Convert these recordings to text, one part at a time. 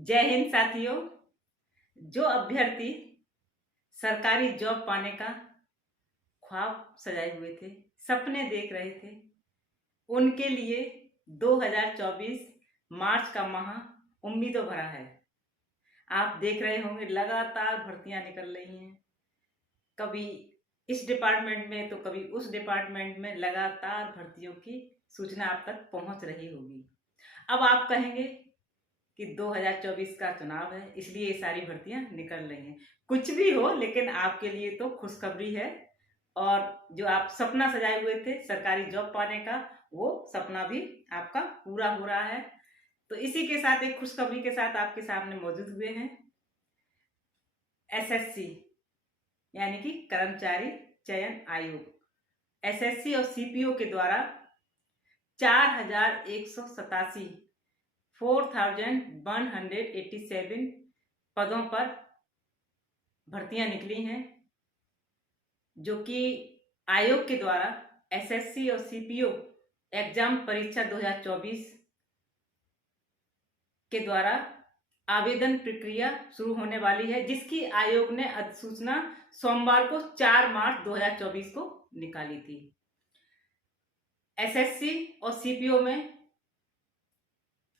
जय हिंद साथियों। जो अभ्यर्थी सरकारी जॉब पाने का ख्वाब सजाए हुए थे, सपने देख रहे थे, उनके लिए 2024 मार्च का माह उम्मीदों भरा है। आप देख रहे होंगे लगातार भर्तियां निकल रही हैं, कभी इस डिपार्टमेंट में तो कभी उस डिपार्टमेंट में लगातार भर्तियों की सूचना आप तक पहुंच रही होगी। अब आप कहेंगे कि 2024 का चुनाव है, इसलिए ये सारी भर्तियां निकल रही हैं। कुछ भी हो, लेकिन आपके लिए तो खुशखबरी है। और जो आप सपना सजाए हुए थे सरकारी जॉब पाने का, वो सपना भी आपका पूरा हो रहा है। तो इसी के साथ एक खुशखबरी के साथ आपके सामने मौजूद हुए हैं। एसएससी यानी कि कर्मचारी चयन आयोग, एसएससी और सीपीओ के द्वारा 4187 4187 पदों पर भर्तियां निकली हैं, जो कि आयोग के द्वारा एसएससी और सीपीओ एग्जाम परीक्षा 2024 के द्वारा आवेदन प्रक्रिया शुरू होने वाली है, जिसकी आयोग ने अधिसूचना सोमवार को 4 मार्च 2024 को निकाली थी। एसएससी और सीपीओ में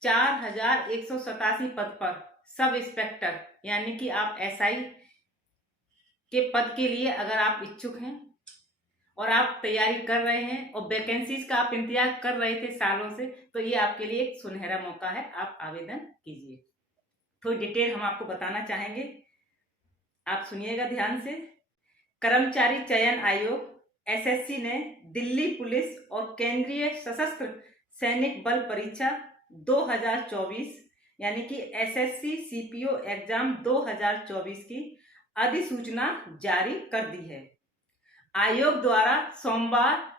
4187 पद पर सब इंस्पेक्टर यानी कि आप एसआई के पद के लिए अगर आप इच्छुक हैं और आप तैयारी कर रहे हैं और वैकेंसीज का आप इंतजार कर रहे थे सालों से, तो ये आपके लिए एक सुनहरा मौका है। आप आवेदन कीजिए। थोड़ी डिटेल हम आपको बताना चाहेंगे, आप सुनिएगा ध्यान से। कर्मचारी चयन आयोग एसएससी ने दिल्ली पुलिस और केंद्रीय सशस्त्र सैनिक बल परीक्षा 2024 यानी कि एसएससी सीपीओ एग्जाम 2024 की अधिसूचना जारी कर दी है। आयोग द्वारा सोमवार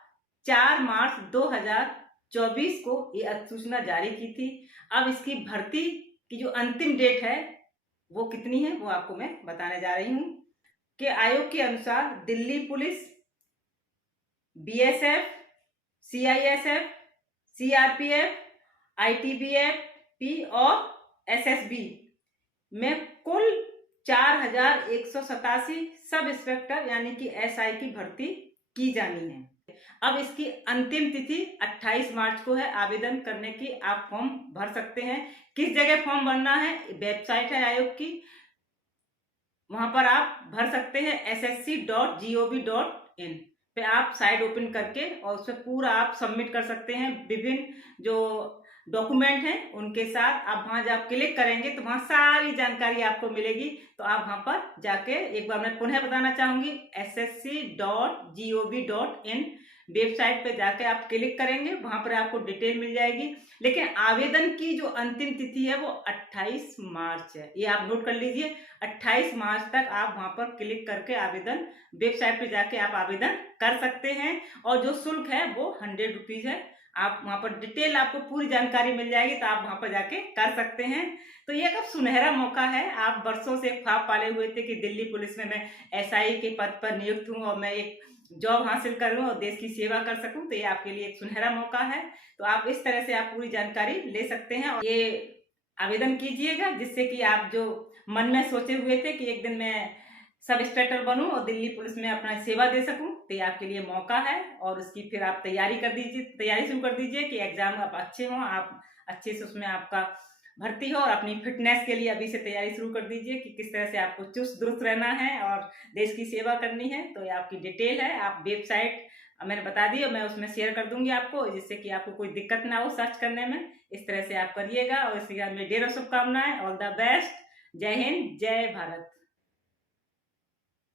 4 मार्च 2024 को ये अधिसूचना जारी की थी। अब इसकी भर्ती की जो अंतिम डेट है वो कितनी है, वो आपको मैं बताने जा रही हूँ। कि आयोग के अनुसार Delhi police, BSF, CISF, CRPF, ITBP और एसएसबी में कुल 4187 सब इंस्पेक्टर यानी कि एसआई की भर्ती की जानी है। अब इसकी अंतिम तिथि 28 मार्च को है आवेदन करने की। आप फॉर्म भर सकते हैं। किस जगह फॉर्म भरना है, वेबसाइट है आयोग की, वहां पर आप भर सकते हैं ssc.gov.in पे आप साइट ओपन करके और उसमें पूरा आप सबमिट कर सकते हैं। विभिन्न जो डॉक्यूमेंट हैं उनके साथ आप वहां जब क्लिक करेंगे तो वहां सारी जानकारी आपको मिलेगी। तो आप वहां पर जाके, एक बार मैं पुनः बताना चाहूंगी, ssc.gov.in वेबसाइट पे जाके आप क्लिक करेंगे, वहां पर आपको डिटेल मिल जाएगी। लेकिन आवेदन की जो अंतिम तिथि है वो 28 मार्च है, ये आप नोट कर लीजिए। 28 मार्च तक आप वहां पर क्लिक करके आवेदन, वेबसाइट पे जाके आप आवेदन कर सकते हैं। और जो शुल्क है वो 100 रुपीज है। आप वहां पर डिटेल, आपको पूरी जानकारी मिल जाएगी, तो आप वहां पर जाके कर सकते हैं। तो ये एक सुनहरा मौका है। आप वर्षों से ख्वाब पाले हुए थे कि दिल्ली पुलिस में मैं एसआई के पद पर नियुक्त हूँ और मैं एक जॉब हासिल करूं और देश की सेवा कर सकूं। तो ये आपके लिए एक सुनहरा मौका है। तो आप इस तरह से आप पूरी जानकारी ले सकते हैं और ये आवेदन कीजिएगा, जिससे कि आप जो मन में सोचे हुए थे कि एक दिन मैं सब इंस्पेक्टर बनूं और दिल्ली पुलिस में अपना सेवा दे सकूं, तो ये आपके लिए मौका है। और उसकी फिर आप तैयारी कर दीजिए, तैयारी शुरू कर दीजिए कि एग्जाम आप अच्छे हों, आप अच्छे से उसमें आपका भर्ती हो। और अपनी फिटनेस के लिए अभी से तैयारी शुरू कर दीजिए कि किस तरह से आपको चुस्त दुरुस्त रहना है और देश की सेवा करनी है। तो ये आपकी डिटेल है, आप वेबसाइट मैंने बता दी और मैं उसमें शेयर कर दूंगी आपको, जिससे कि आपको कोई दिक्कत ना हो सर्च करने में। इस तरह से आप करिएगा और इसके बाद मेरी ढेरों शुभकामनाएं। All the best. जय हिंद, जय भारत।